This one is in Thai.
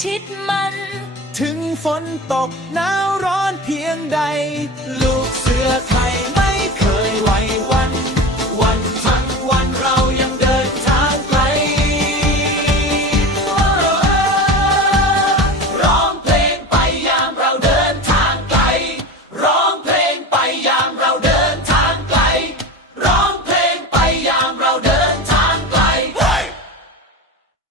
ชิดมัน ถึงฝนตกหนาวร้อนเพียงใด ลูกเสือไทย